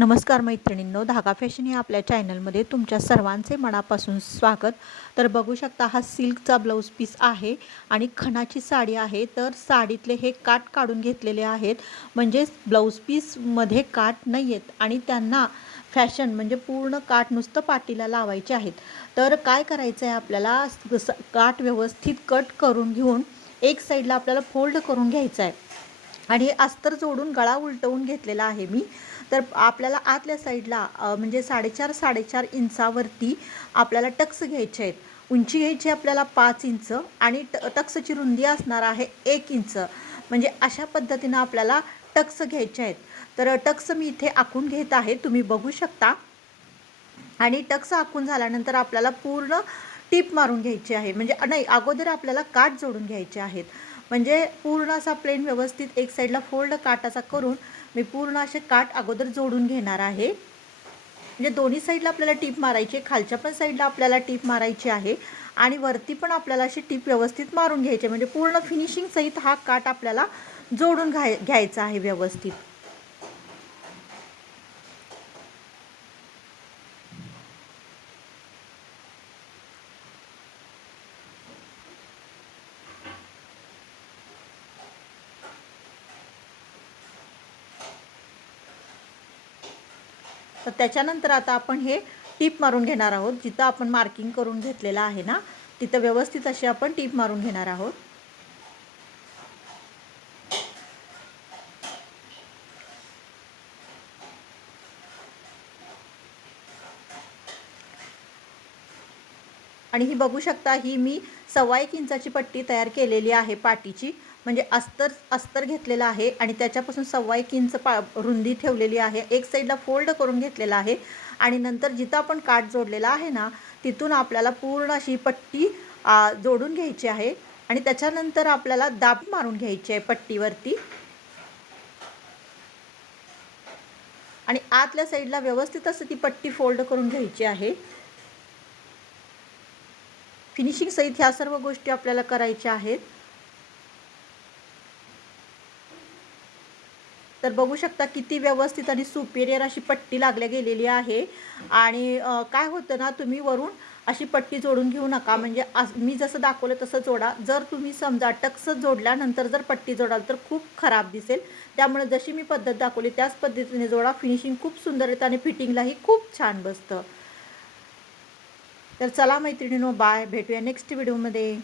नमस्कार मैत्रिणींनो, धागा फॅशन या आपल्या चॅनलमध्ये तुमच्या सर्वांचे मनापासून स्वागत। तर बघू शकता हा सिल्कचा ब्लाऊज पीस आहे आणि खणाची साडी आहे। तर साडीतले हे काठ काढून घेतलेले आहेत, म्हणजे ब्लाऊज पीसमध्ये काठ नाही आहेत आणि त्यांना फॅशन म्हणजे पूर्ण काठ नुसतं पाटीला लावायचे आहेत। तर काय करायचं आहे, आपल्याला काठ व्यवस्थित कट करून घेऊन एक साईडला आपल्याला फोल्ड करून घ्यायचं आहे आणि अस्तर जोडून गळा उलटवून घेतलेला आहे मी। तर आपल्याला आतल्या साईडला म्हणजे 4.5 इंचावरती आपल्याला टक्स घ्यायचे आहेत। उंची घ्यायची आपल्याला 5 इंच आणि टक्सची रुंदी असणार आहे 1 इंच। म्हणजे अशा पद्धतीनं आपल्याला टक्स घ्यायचे आहेत। तर टक्स मी इथे आखून घेत आहे, तुम्ही बघू शकता। आणि टक्स आखून झाल्यानंतर आपल्याला पूर्ण टीप मारून घ्यायची आहे, म्हणजे नाही, अगोदर आपल्याला काठ जोडून घ्यायचे आहेत। म्हणजे पूर्ण असा प्लेन व्यवस्थित एक साईडला फोल्ड काठाचा करून मी पूर्ण असे काठ अगोदर जोडून घेणार आहे। म्हणजे दोन्ही साईडला आपल्याला टीप मारायची, खालच्या पण साईडला आपल्याला टीप मारायची आहे आणि वरती पण आपल्याला अशी टीप व्यवस्थित मारून घ्यायची, म्हणजे पूर्ण फिनिशिंग सहित हा काठ आपल्याला जोडून घ्यायचा आहे व्यवस्थित। तर त्याच्यानंतर आता आपण हे टीप मारून घेणार आहोत। जिथं आपण मार्किंग करून घेतलेलं आहे ना, तिथं व्यवस्थित अशी आपण टीप मारून घेणार आहोत। आणि ही बघू शकता, ही मी 1.25 इंचाची पट्टी तयार केलेली आहे पाटीची। म्हणजे अस्तर घेतलेला आहे आणि त्याच्यापासून 1.25 इंच रुंदी ठेवलेली आहे। एक साईडला फोल्ड करून घेतलेला आहे आणि नंतर जिथं आपण काठ जोडलेला आहे ना, तिथून आपल्याला पूर्ण अशी पट्टी जोडून घ्यायची आहे आणि त्याच्यानंतर आपल्याला दाब मारून घ्यायची आहे पट्टीवरती आणि आतल्या साईडला व्यवस्थित असं ती पट्टी फोल्ड करून घ्यायची आहे। फिनिशिंग सहित ह्या सर्व गोष्टी आपल्याला करायच्या आहेत। तर बघू शकता किती व्यवस्थित आणि सुपेरियर अशी पट्टी लागल्या गेलेली आहे। आणि काय होतं ना, तुम्ही वरून अशी पट्टी जोडून घेऊ नका, म्हणजे मी जसं दाखवलं तसं जोडा। जर तुम्ही समजा टक्स जोडल्यानंतर जर पट्टी जोडाल तर खूप खराब दिसेल। त्यामुळे जशी मी पद्धत दाखवली त्याच पद्धतीने जोडा, फिनिशिंग खूप सुंदर येतं आणि फिटिंगलाही खूप छान बसतं। तर चला मैत्रिणींनो, बाय, भेटूया नेक्स्ट व्हिडिओमध्ये।